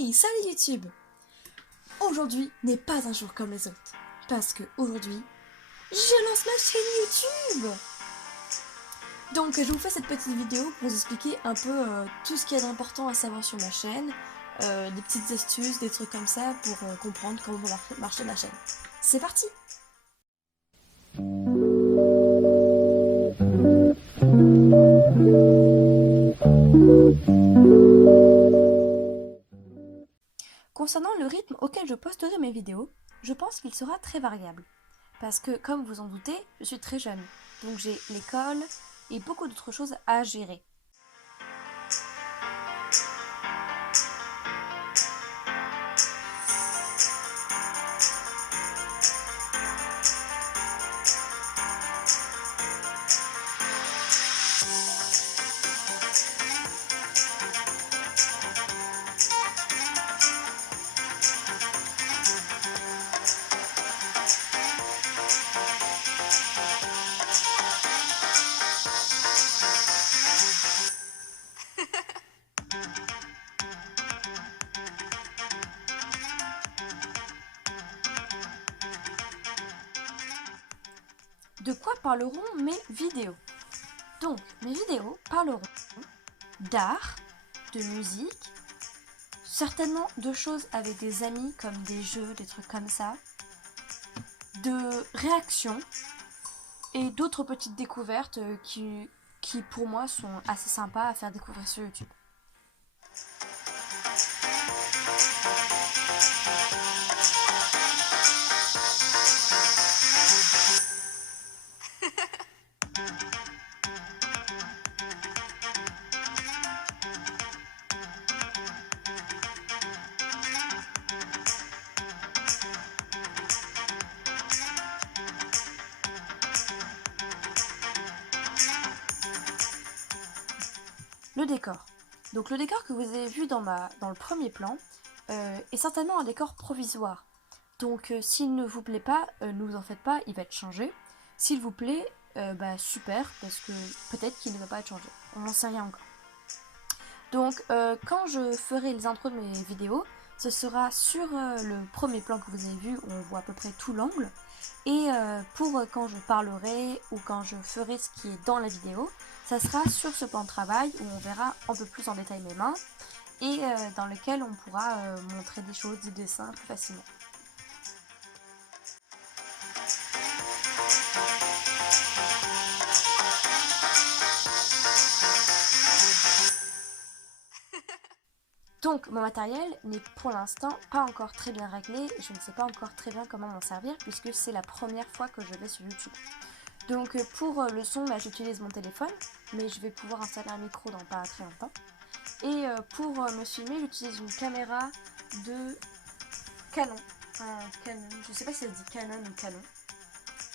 Hey, salut YouTube! Aujourd'hui n'est pas un jour comme les autres, parce que aujourd'hui, je lance ma chaîne YouTube! Donc je vous fais cette petite vidéo pour vous expliquer un peu tout ce qu'il y a d'important à savoir sur ma chaîne, des petites astuces, des trucs comme ça pour comprendre comment va marcher ma chaîne. C'est parti! Concernant le rythme auquel je posterai mes vidéos, je pense qu'il sera très variable. Parce que, comme vous en doutez, je suis très jeune, donc j'ai l'école et beaucoup d'autres choses à gérer. De quoi parleront mes vidéos? Donc, mes vidéos parleront d'art, de musique, certainement de choses avec des amis comme des jeux, des trucs comme ça, de réactions et d'autres petites découvertes qui pour moi sont assez sympas à faire découvrir sur YouTube. Le décor. Donc le décor que vous avez vu dans le premier plan est certainement un décor provisoire. Donc s'il ne vous plaît pas, ne vous en faites pas, il va être changé. S'il vous plaît, super, parce que peut-être qu'il ne va pas être changé. On n'en sait rien encore. Donc quand je ferai les intros de mes vidéos, ce sera sur le premier plan que vous avez vu, où on voit à peu près tout l'angle. Et pour quand je parlerai ou quand je ferai ce qui est dans la vidéo, ça sera sur ce plan de travail où on verra un peu plus en détail mes mains et dans lequel on pourra montrer des choses, des dessins plus facilement. Donc mon matériel n'est pour l'instant pas encore très bien réglé, je ne sais pas encore très bien comment m'en servir puisque c'est la première fois que je vais sur YouTube. Donc pour le son, j'utilise mon téléphone, mais je vais pouvoir installer un micro dans pas très longtemps. Et pour me filmer, j'utilise une caméra de Canon. Canon. Je ne sais pas si ça se dit Canon ou Canon.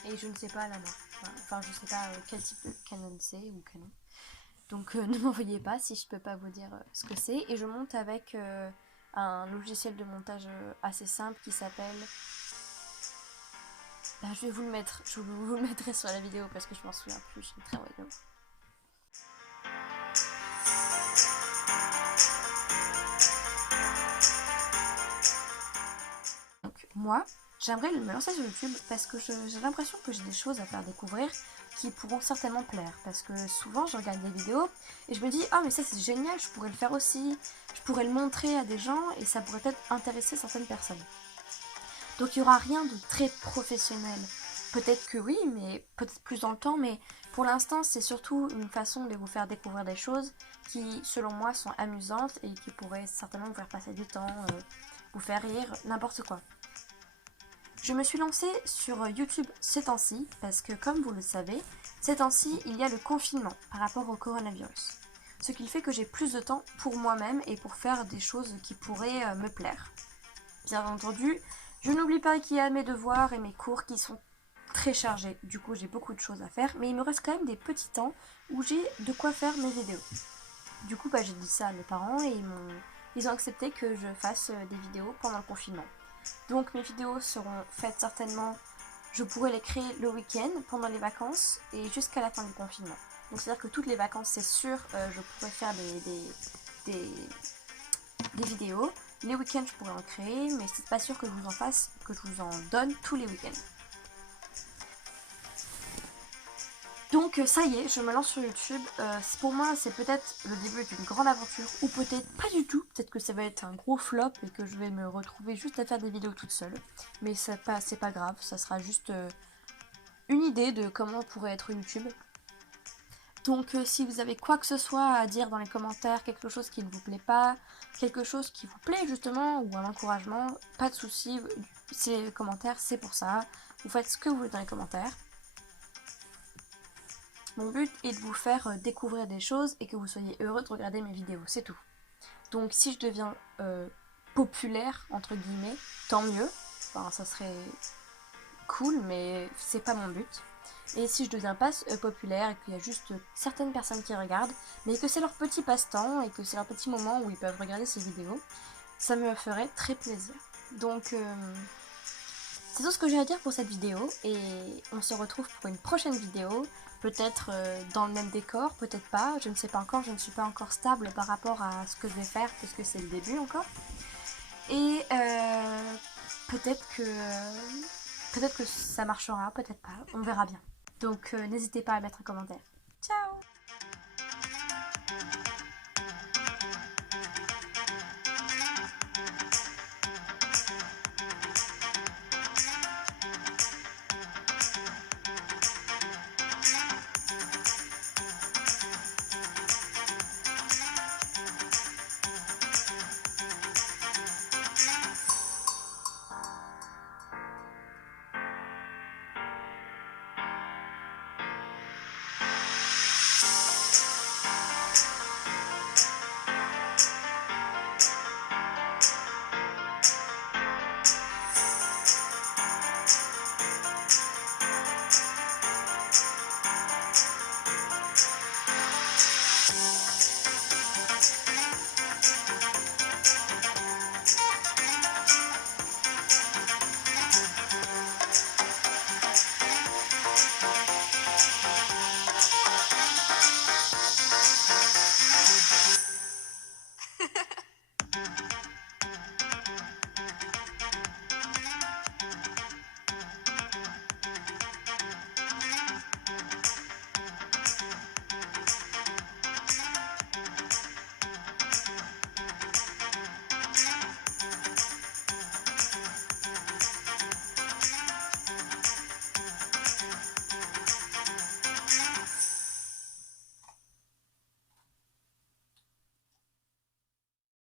Et je ne sais pas la marque. Enfin, je ne sais pas quel type de Canon c'est ou Canon. Donc ne m'envoyez pas si je peux pas vous dire ce que c'est. Et je monte avec un logiciel de montage assez simple qui s'appelle... je vais vous le mettre, je vous le mettrai sur la vidéo parce que je m'en souviens plus, je suis très mauvaise mémoire. Donc moi, j'aimerais me lancer sur YouTube parce que j'ai l'impression que j'ai des choses à faire découvrir qui pourront certainement plaire. Parce que souvent je regarde des vidéos et je me dis « Ah mais ça c'est génial, je pourrais le faire aussi, je pourrais le montrer à des gens et ça pourrait peut-être intéresser certaines personnes. » Donc il n'y aura rien de très professionnel. Peut-être que oui, mais peut-être plus dans le temps, mais pour l'instant c'est surtout une façon de vous faire découvrir des choses qui selon moi sont amusantes et qui pourraient certainement vous faire passer du temps, vous faire rire, n'importe quoi. Je me suis lancée sur YouTube ces temps-ci parce que comme vous le savez, ces temps-ci il y a le confinement par rapport au coronavirus. Ce qui fait que j'ai plus de temps pour moi-même et pour faire des choses qui pourraient me plaire. Bien entendu, je n'oublie pas qu'il y a mes devoirs et mes cours qui sont très chargés. Du coup, j'ai beaucoup de choses à faire, mais il me reste quand même des petits temps où j'ai de quoi faire mes vidéos. Du coup, j'ai dit ça à mes parents et ils ont accepté que je fasse des vidéos pendant le confinement. Donc mes vidéos seront faites certainement, je pourrais les créer le week-end, pendant les vacances et jusqu'à la fin du confinement. Donc c'est-à-dire que toutes les vacances, c'est sûr, je pourrais faire des vidéos. Les week-ends, je pourrais en créer, mais c'est pas sûr que je vous en fasse, que je vous en donne tous les week-ends. Donc ça y est, je me lance sur YouTube. Pour moi, c'est peut-être le début d'une grande aventure, ou peut-être pas du tout. Peut-être que ça va être un gros flop et que je vais me retrouver juste à faire des vidéos toute seule. Mais c'est pas grave, ça sera juste une idée de comment pourrait être YouTube. Donc si vous avez quoi que ce soit à dire dans les commentaires, quelque chose qui ne vous plaît pas, quelque chose qui vous plaît justement, ou un encouragement, pas de soucis, les commentaires c'est pour ça. Vous faites ce que vous voulez dans les commentaires. Mon but est de vous faire découvrir des choses et que vous soyez heureux de regarder mes vidéos, c'est tout. Donc si je deviens populaire, entre guillemets, tant mieux. Enfin, ça serait cool, mais c'est pas mon but. Et si je deviens pas populaire et qu'il y a juste certaines personnes qui regardent, mais que c'est leur petit passe-temps et que c'est leur petit moment où ils peuvent regarder ces vidéos, ça me ferait très plaisir. Donc c'est tout ce que j'ai à dire pour cette vidéo et on se retrouve pour une prochaine vidéo, peut-être dans le même décor, peut-être pas, je ne sais pas encore, je ne suis pas encore stable par rapport à ce que je vais faire parce que c'est le début encore. Et peut-être que ça marchera, peut-être pas, on verra bien. Donc n'hésitez pas à mettre un commentaire. Ciao!